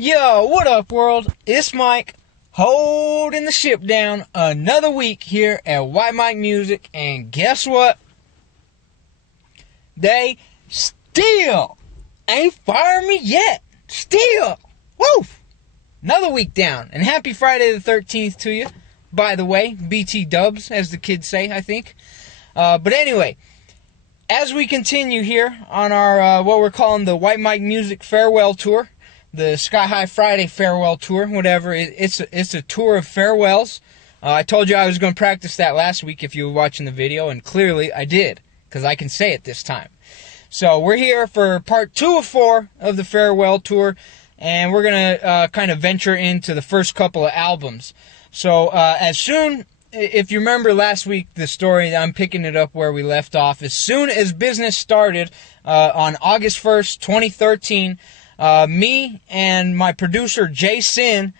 Yo, what up, world? It's Mike, holding the ship down another week here at White Mike Music, and guess what? They still ain't fired me yet. Still. Woof! Another week down, and happy Friday the 13th to you. By the way, BT dubs, as the kids say, I think. But anyway, as we continue here on our, what we're calling the White Mike Music Farewell Tour, the Sky High Friday Farewell Tour, whatever, it's a tour of farewells. I told you I was going to practice that last week if you were watching the video, and clearly I did, because I can say it this time. So we're here for part 2 of 4 of the Farewell Tour, and we're going to kind of venture into the first couple of albums. So as soon, if you remember last week, the story, I'm picking it up where we left off. As soon as business started on August 1st, 2013, me and my producer, Jay Sin,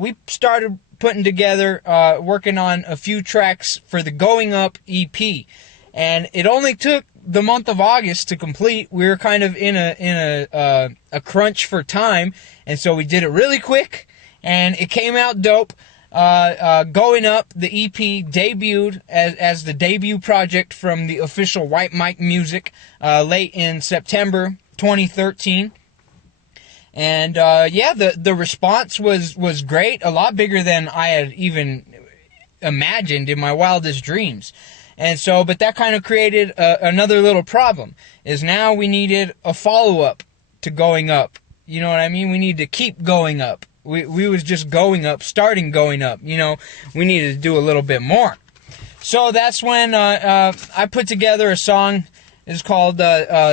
we started putting together, working on a few tracks for the Going Up EP. And it only took the month of August to complete. We were kind of in a crunch for time, and so we did it really quick, and it came out dope. Going Up, the EP, debuted as the debut project from the official White Mike Music late in September 2013. And the response was great, a lot bigger than I had even imagined in my wildest dreams. And so, but that kind of created another little problem, is now we needed a follow-up to Going Up. You know what I mean? We need to keep going up. We was just going up, starting going up. You know, we needed to do a little bit more. So that's when I put together a song. It's called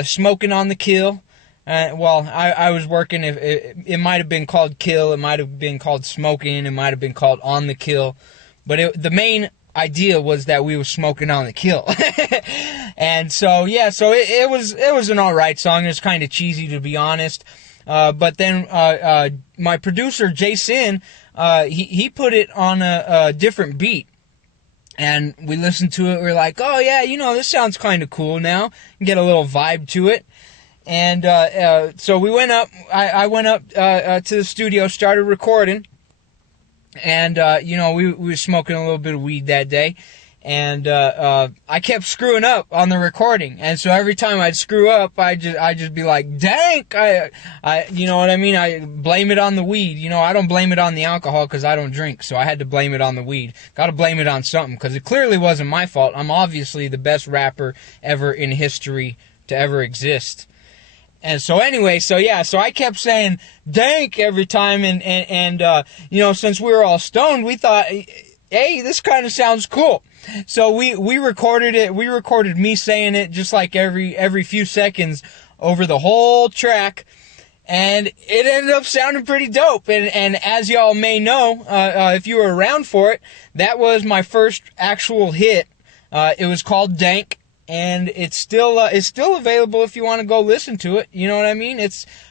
Smoking on the Kill. I was working, it might have been called Kill, it might have been called Smoking, it might have been called On the Kill, but the main idea was that we were smoking on the kill. And so, yeah, so it was an alright song. It was kind of cheesy, to be honest. But then my producer, Jason, he put it on a different beat. And we listened to it, we're like, oh yeah, you know, this sounds kind of cool now. Get a little vibe to it. And so we went up, I went up to the studio, started recording, and you know, we were smoking a little bit of weed that day, and I kept screwing up on the recording, and so every time I'd screw up, I just be like, dang, I you know what I mean, I blame it on the weed. You know, I don't blame it on the alcohol because I don't drink, so I had to blame it on the weed. Gotta blame it on something, because it clearly wasn't my fault. I'm obviously the best rapper ever in history to ever exist. And so anyway, so I kept saying dank every time, and you know, since we were all stoned, we thought, hey, this kind of sounds cool. So we recorded it. We recorded me saying it just like every few seconds over the whole track, and it ended up sounding pretty dope. And as y'all may know, if you were around for it, that was my first actual hit. It was called Dank. And it's still available if you want to go listen to it. You know what I mean?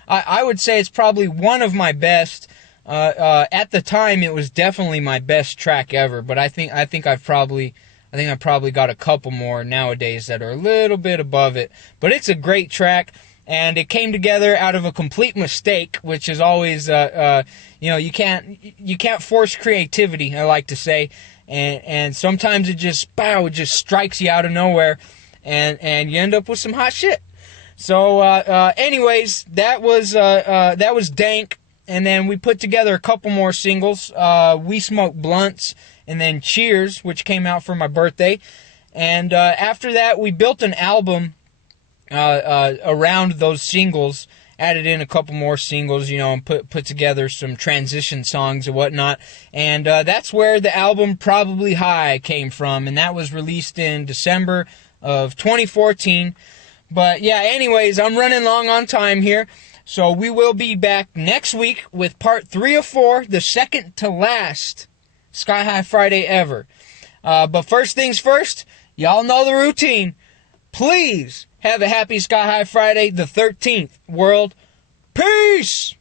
I would say it's probably one of my best. At the time, it was definitely my best track ever. But I think I've probably got a couple more nowadays that are a little bit above it. But it's a great track, and it came together out of a complete mistake, which is always you know, you can't force creativity, I like to say, and sometimes it just strikes you out of nowhere. And you end up with some hot shit. So, anyways, that was Dank. And then we put together a couple more singles. We Smoke Blunts, and then Cheers, which came out for my birthday. And, after that, we built an album, around those singles, added in a couple more singles, you know, and put together some transition songs and whatnot. And, that's where the album Probably High came from. And that was released in December of 2014. But yeah, anyways, I'm running long on time here, so we will be back next week with part 3 of 4, the second to last Sky High Friday ever. But first things first, y'all know the routine. Please have a happy Sky High Friday the 13th, world. Peace!